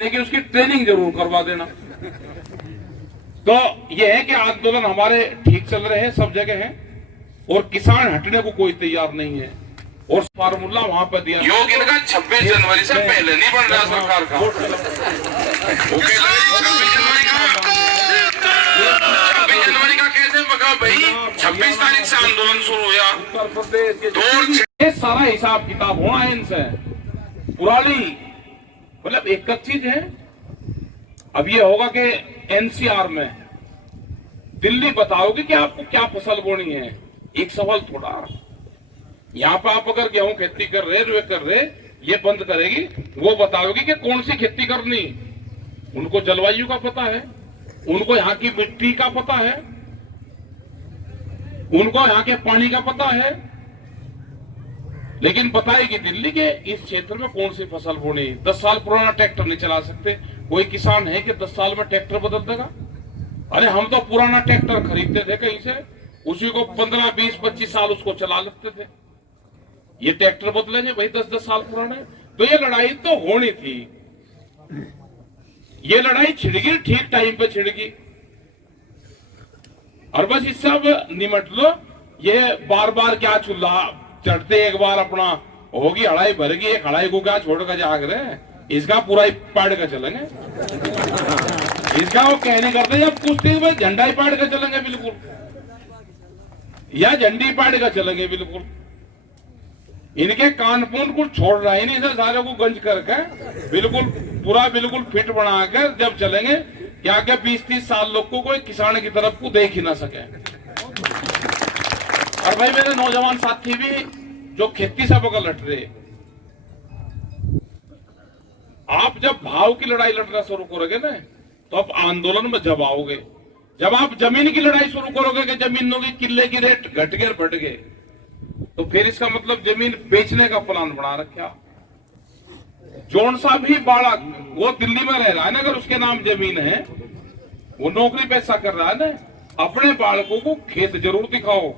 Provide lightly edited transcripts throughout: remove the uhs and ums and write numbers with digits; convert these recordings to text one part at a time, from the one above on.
लेकिन उसकी ट्रेनिंग जरूर करवा देना। तो यह है कि आंदोलन हमारे ठीक चल रहे हैं, सब जगह है, और किसान हटने को कोई तैयार नहीं है। और फार्मूला वहां पर दिया योग इनका 26 जनवरी से पहले नहीं बन रहा सरकार का। 26 जनवरी का कैसे पका भाई? 26 तारीख से आंदोलन शुरू हुआ। उत्तर प्रदेश के सारा हिसाब किताब होना है इनसे पुरानी। मतलब एक चीज है, अब ये होगा कि एनसीआर में दिल्ली बताओगे कि आपको क्या फसल बोनी है। एक सवाल थोड़ा, यहाँ पर आप अगर गेहूं खेती कर रहे, रुए कर रहे, ये बंद करेगी, वो बताओगी कि कौन सी खेती करनी। उनको जलवायु का पता है, उनको यहाँ की मिट्टी का पता है, उनको यहाँ के पानी का पता है, लेकिन बताएगी दिल्ली के इस क्षेत्र में कौन सी फसल बोनी। 10 साल पुराना ट्रैक्टर नहीं चला सकते। कोई किसान है कि 10 साल में ट्रैक्टर बदल देगा? अरे हम तो पुराना ट्रैक्टर खरीदते थे कहीं से, उसी को 15, 20, 25 साल उसको चला लेते थे। ये ट्रैक्टर बदलेंगे भाई 10-10 साल पुराने? तो ये लड़ाई तो होनी थी। ये लड़ाई छिड़गी, ठीक टाइम पे छिड़गी, और बस इससे अब निमट लो। ये बार बार क्या चूल्हा चढ़ते, एक बार अपना होगी हड़ाई भरगी, एक हड़ाई को क्या छोड़कर जाग रहे हैं, इसका पूरा ही पाड़ कर चलेंगे। इसका वो कहने करते जब कुश्ती में झंडा ही पाड़ कर चलेंगे बिल्कुल, या झंडी पाड़ कर चलेंगे बिल्कुल। इनके कानपून कुछ छोड़ रहा है नहीं, इसे सारे को गंज करके बिल्कुल पूरा बिल्कुल फिट बनाकर जब चलेंगे, क्या क्या 20-30 साल लोग को कोई किसान की तरफ को देख ही ना सके। और भाई मेरे नौजवान साथी भी जो खेती से बगल लड़ रहे, आप जब भाव की लड़ाई लड़ना शुरू करोगे ना, तो आप आंदोलन में जब आओगे। जब आप जमीन की लड़ाई शुरू करोगे कि जमीनों की किले की रेट घट गए बढ़ गए, तो फिर इसका मतलब जमीन बेचने का प्लान बना रखा। जौन सा भी बालक वो दिल्ली में रह रहा है ना, अगर उसके नाम जमीन है, वो नौकरी पैसा कर रहा है ना, अपने बालकों को खेत जरूर दिखाओ।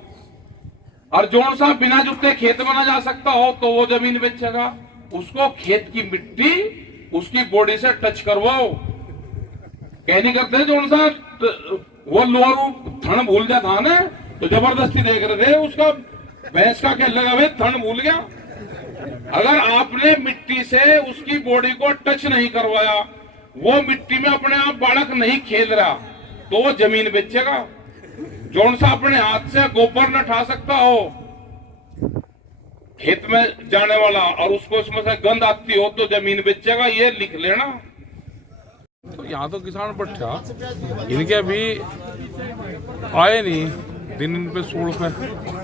और जौन सा बिना जुते खेत में ना जा सकता हो, तो वो जमीन बेचेगा। उसको खेत की मिट्टी उसकी बॉडी से टच करवाओ। कहनी करते हैं जौन सा वो लोअर थन भूल जा था ना, तो जबरदस्ती देख रहे थे उसका भैंस का क्या लगा भाई थन भूल गया। अगर आपने मिट्टी से उसकी बॉडी को टच नहीं करवाया, वो मिट्टी में अपने आप बालक नहीं खेल रहा, तो वो जमीन बेचेगा। जौन सा अपने हाथ से गोबर न उठा सकता हो खेत में जाने वाला, और उसको इसमें से गंद आती हो, तो जमीन बेचेगा। ये लिख लेना। तो यहाँ तो किसान बैठा, इनके अभी आए नहीं दिन पे सूढ़ पे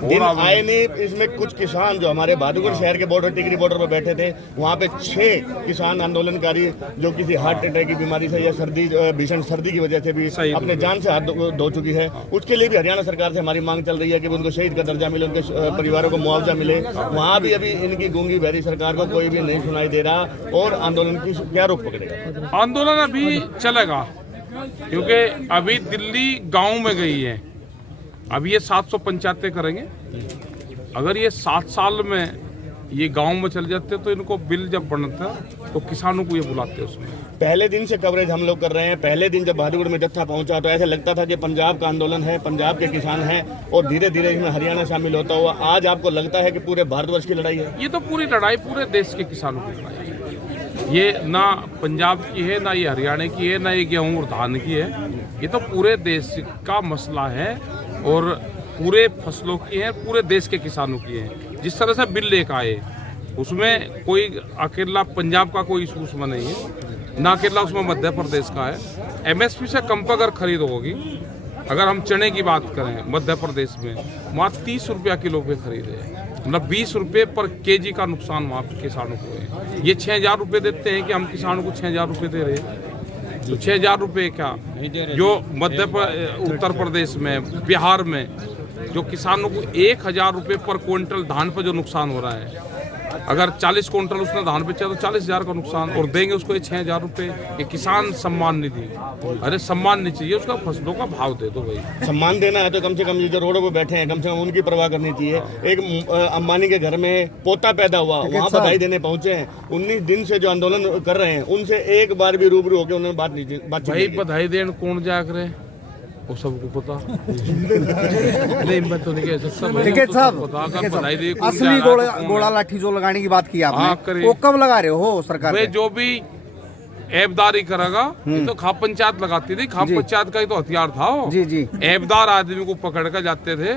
दिन आए नहीं। इसमें कुछ किसान जो हमारे बहादुरगढ़ शहर के बॉर्डर, टिकरी बॉर्डर पर बैठे थे, वहाँ पे 6 किसान आंदोलनकारी जो किसी हार्ट अटैक की बीमारी से या सर्दी, भीषण सर्दी की वजह से भी अपने जान से हाथ धो चुकी है। उसके लिए भी हरियाणा सरकार से हमारी मांग चल रही है कि उनको शहीद का दर्जा मिले, उनके परिवारों को मुआवजा मिले। वहाँ भी अभी इनकी गूंगी बहरी सरकार को कोई भी नहीं सुनाई दे रहा। और आंदोलन की क्या रुख पकड़ेगा? आंदोलन अभी चलेगा, क्योंकि अभी दिल्ली गाँव में गई है। अभी ये 700 पंचायतें करेंगे। अगर ये 7 साल में ये गांव में चल जाते, तो इनको बिल जब बनता तो किसानों को ये बुलाते उसमें। पहले दिन से कवरेज हम लोग कर रहे हैं। पहले दिन जब बहादुरगढ़ में जत्था पहुंचा, तो ऐसा लगता था कि पंजाब का आंदोलन है, पंजाब के किसान हैं, और धीरे धीरे इसमें हरियाणा शामिल होता हुआ आज आपको लगता है कि पूरे भारतवर्ष की लड़ाई है। ये तो पूरी लड़ाई पूरे देश के किसानों की लड़ाई है। ये ना पंजाब की है, ना ये हरियाणा की है, ना ये गेहूं और धान की है। ये तो पूरे देश का मसला है, और पूरे फसलों की है, पूरे देश के किसानों की है। जिस तरह से बिल लेकर आए, उसमें कोई अकेला पंजाब का कोई इशू उसमें नहीं है, ना अकेला उसमें मध्य प्रदेश का है। एमएसपी से कम पर अगर खरीद होगी, अगर हम चने की बात करें मध्य प्रदेश में, वहाँ 30 रुपया किलो पे खरीद है, मतलब 20 रुपये पर केजी का नुकसान वहाँ किसानों को है। ये 6,000 रुपये देते हैं कि हम किसानों को 6,000 रुपये दे रहे हैं, तो 6,000 रुपये क्या जो उत्तर प्रदेश में, बिहार में जो किसानों को 1,000 रुपये पर क्विंटल धान पर जो नुकसान हो रहा है, अगर 40 क्विंटल उसने धान बेचा तो 40,000 का नुकसान, और देंगे उसको ये 6,000 रुपए। ये किसान सम्मान निधि, अरे सम्मान नहीं चाहिए, उसका फसलों का भाव दे दो भाई। सम्मान देना है तो कम से कम जो रोडों पे बैठे हैं कम से कम उनकी परवाह करनी चाहिए। एक अंबानी के घर में पोता पैदा हुआ, वहाँ बधाई देने पहुंचे हैं। 19 दिन से जो आंदोलन कर रहे हैं उनसे एक बार भी रूबरू होकर उन्होंने बात भाई बधाई देने कौन जाग रहे, वो सबको पता। नहीं मैं तो नहीं कह सकता। टिकैत साहब, बधाई दे असली गोला लाठी जो लगाने की बात की आपने, वो कब लगा रहे हो सरकार वे? जो भी ऐबदारी करेगा, ये तो खाप पंचायत लगाती थी, खाप पंचायत का ही तो हथियार था वो। जी ऐबदार आदमी को पकड़ कर जाते थे,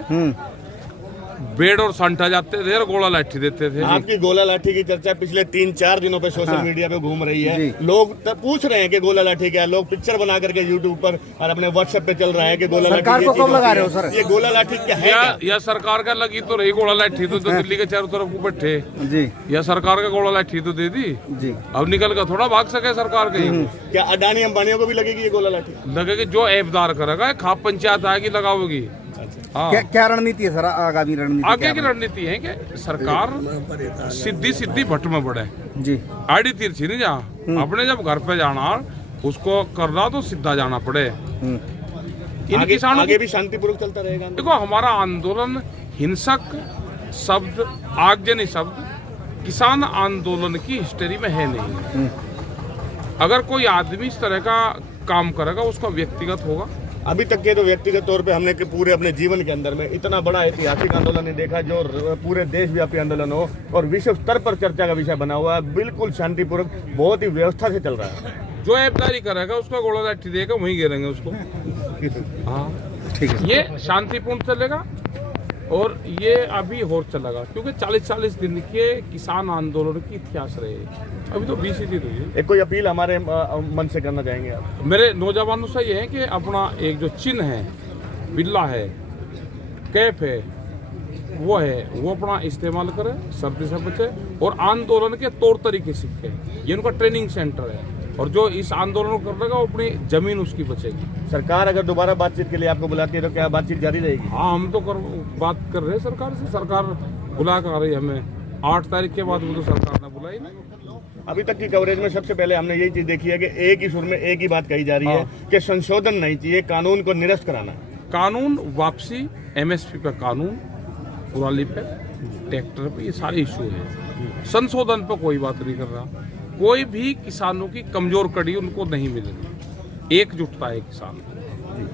बेड और संठा जाते थे और गोला लाठी देते थे। आपकी गोला लाठी की चर्चा पिछले 3-4 दिनों पे सोशल मीडिया पे घूम रही है। लोग पूछ रहे हैं कि गोला लाठी क्या है। लोग पिक्चर बना करके यूट्यूब पर और अपने व्हाट्सएप पे चल रहा है कि गोला लाठी। सरकार को कब लगा रहे हो सर? ये गोला लाठी क्या है? या सरकार का लगी तो रही गोला लाठी, तो दिल्ली के चारों तरफ को बैठे जी, या सरकार का गोला लाठी तो दे दी जी। अब निकल कर थोड़ा भाग सके सरकार के। क्या अडानी अंबानियों को भी लगेगी ये गोला लाठी? लगेगी, जो ऐबदार करेगा खाप पंचायत आएगी लगाओगी। हाँ। क्या रणनीति है सर, आगामी रणनीति? आगे की रणनीति है कि सरकार सीधी भट्ट में बढ़े जी। आड़ी तिरछी नहीं जा, अपने जब घर पे जाना उसको करना तो सीधा जाना पड़े। इन किसानों आगे भी शांतिपूर्वक चलता रहेगा। देखो हमारा आंदोलन हिंसक शब्द, आगजनी शब्द किसान आंदोलन की हिस्ट्री में है नहीं। अगर कोई आदमी इस तरह का काम करेगा उसका व्यक्तिगत होगा। अभी तक के तो व्यक्तिगत तौर पे हमने पूरे अपने जीवन के अंदर में इतना बड़ा ऐतिहासिक आंदोलन नहीं देखा जो पूरे देशव्यापी आंदोलन हो और विश्व स्तर पर चर्चा का विषय बना हुआ है। बिल्कुल शांतिपूर्वक, बहुत ही व्यवस्था से चल रहा है। जो ऐबदारी करेगा उसका गोला लाठी देगा, वहीं गिरेंगे उसको। हाँ ठीक है, ये शांतिपूर्ण चलेगा और ये अभी और चलेगा, क्योंकि 40-40 दिन के किसान आंदोलन की इतिहास रहे। अभी तो 20 ही दिन हुई। एक कोई अपील हमारे मन से करना चाहेंगे आप? मेरे नौजवानों से ये है कि अपना एक जो चिन्ह है, बिल्ला है, कैप है, वो अपना इस्तेमाल करें, सर्दी से बचे और आंदोलन के तौर तरीके सीखे। ये उनका ट्रेनिंग सेंटर है और जो इस आंदोलन को कर लेगा वो अपनी जमीन उसकी बचेगी। सरकार अगर दोबारा बातचीत के लिए आपको बुलाती है तो क्या बातचीत जारी रहेगी? हाँ, हम तो बात कर रहे हैं सरकार से। सरकार बुला कर आ रही है हमें। 8 तारीख के बाद वो तो सरकार ने बुलाई नहीं। अभी तक की कवरेज में सबसे पहले हमने यही चीज देखी है कि एक ही सुर में एक ही बात कही जा रही है कि संशोधन नहीं चाहिए, कानून को निरस्त कराना है। कानून वापसी, MSP पे कानून, कुराली पे, ट्रैक्टर पे, ये सारे इशू है। संशोधन पे कोई बात नहीं कर रहा। कोई भी किसानों की कमजोर कड़ी उनको नहीं मिलेगी। एकजुटता है किसान।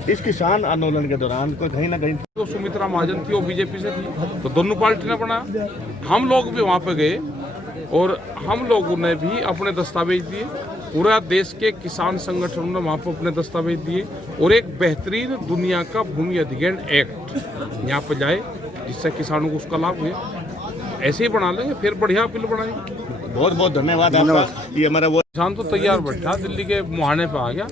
इस किसान आंदोलन के दौरान कोई कहीं ना कहीं तो सुमित्रा महाजन थी, वो बीजेपी से थी, तो दोनों पार्टी ने बनाया। हम लोग भी वहाँ पे गए और हम लोगों ने भी अपने दस्तावेज दिए। पूरा देश के किसान संगठनों ने वहाँ पर अपने दस्तावेज दिए और एक बेहतरीन दुनिया का भूमि अधिग्रहण एक्ट यहाँ पे जाए जिससे किसानों को उसका लाभ हुए। ऐसे ही बना लेंगे, फिर बढ़िया बिल बनाएंगे। बहुत बहुत धन्यवाद आपका। ये हमारा वो किसान तो तैयार बैठा, दिल्ली के मुहाने पे आ गया।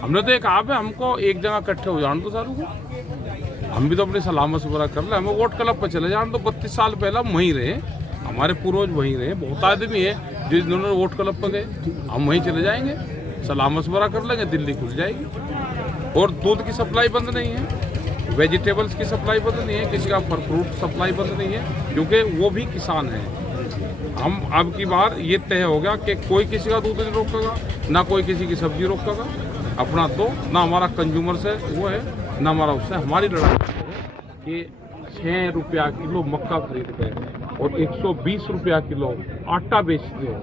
हमने तो एक आप है, हमको एक जगह इकट्ठे हो जाने दो सारों को। हम भी तो अपनी सलाह मशवरा कर ले, हमें वोट क्लब पर चले जाने तो 32 साल पहले हम वहीं रहे, हमारे पूर्वज वहीं रहे। बहुत आदमी है जिन्होंने वोट क्लब पर गए, हम वहीं चले जाएंगे, सलाह मशवरा कर लेंगे, दिल्ली खुल जाएगी। और दूध की सप्लाई बंद नहीं है, वेजिटेबल्स की सप्लाई बंद नहीं है, किसी का फल फ्रूट सप्लाई बंद नहीं है, क्योंकि वो भी किसान है। हम अब की बार ये तय हो गया कि कोई किसी का दूध नहीं रोकेगा, ना कोई किसी की सब्जी रोकेगा। अपना तो ना हमारा कंज्यूमर से वो है, ना हमारा उससे। हमारी लड़ाई कि 6 रुपया किलो मक्का खरीद के और 120 रुपया किलो आटा बेचते हो,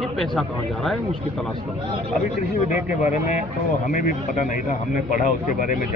ये पैसा कहाँ जा रहा है, उसकी तलाश करो। अभी कृषि विधेयक के बारे में तो हमें भी पता नहीं था, हमने पढ़ा उसके बारे में।